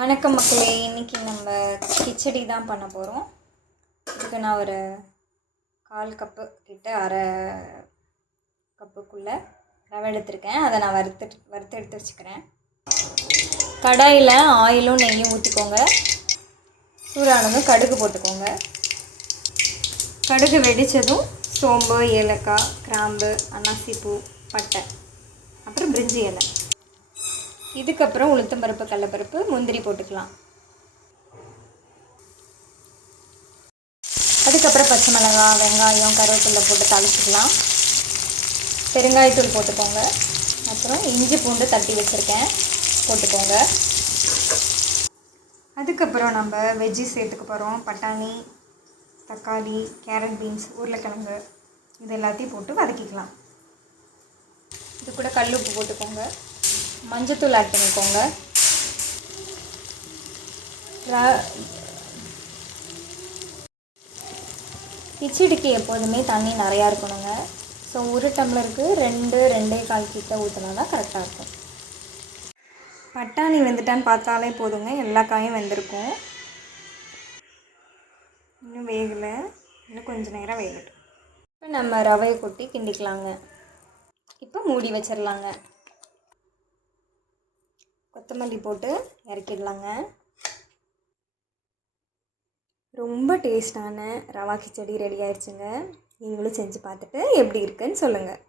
வணக்கம் மக்களே இன்றைக்கி நம்ம கிச்சடி தான் பண்ண போகிறோம் இதுக்கு நான் ஒரு கால் கப்பு கிட்ட அரை கப்புக்குள்ளே ரவை எடுத்திருக்கேன். அதை நான் வறுத்து வறுத்து எடுத்து வச்சுக்கிறேன். கடாயில் ஆயிலும் நெய்யும் ஊற்றிக்கோங்க சூடானதும் கடுகு போட்டுக்கோங்க. கடுகு வெடித்ததும் சோம்பு ஏலக்காய் கிராம்பு அன்னாசிப்பூ பட்டை அப்புறம் பிரிஞ்சி இலை. இதுக்கப்புறம் உளுத்தம்பருப்பு கடலப்பருப்பு முந்திரி போட்டுக்கலாம். அதுக்கப்புறம் பச்சை மிளகாய் வெங்காயம் கருவேப்பிலை போட்டு தாளிச்சிக்கலாம். பெருங்காயத்தூள் போட்டுக்கோங்க. அப்புறம் இஞ்சி பூண்டு தட்டி வச்சுருக்கேன். போட்டுக்கோங்க. அதுக்கப்புறம் நம்ம வெஜ்ஜி சேர்த்துக்க போகிறோம் பட்டாணி தக்காளி கேரட் பீன்ஸ் உருளைக்கிழங்கு. இது எல்லாத்தையும் போட்டு வதக்கிக்கலாம். இது கூட கல் உப்பு போட்டுக்கோங்க. மஞ்சத்தூள் ஆட் பண்ணிக்கோங்க. ர- கிச்சடிக்கு எப்போதுமே தண்ணி நிறையா இருக்கணுங்க. ஸோ ஒரு டம்ளருக்கு ரெண்டு ரெண்டே கால் கிட்ட ஊற்றினா தான் கரெக்டாக இருக்கும். பட்டாணி வெந்துட்டான்னு பார்த்தாலே போதுங்க. எல்லா காயும் வெந்திருக்கும். இன்னும் வேகலை. இன்னும் கொஞ்சம் நேரம் வேகட்டும். இப்போ நம்ம ரவையை கொட்டி கிண்டிக்கலாங்க. இப்போ மூடி வச்சிடலாங்க கொத்தமல்லி போட்டு இறக்கிடலாங்க. ரொம்ப டேஸ்டான ரவா கிச்சடி ரெடி ஆயிடுச்சுங்க. நீங்களும் செஞ்சு பார்த்துட்டு எப்படி இருக்குன்னு சொல்லுங்கள்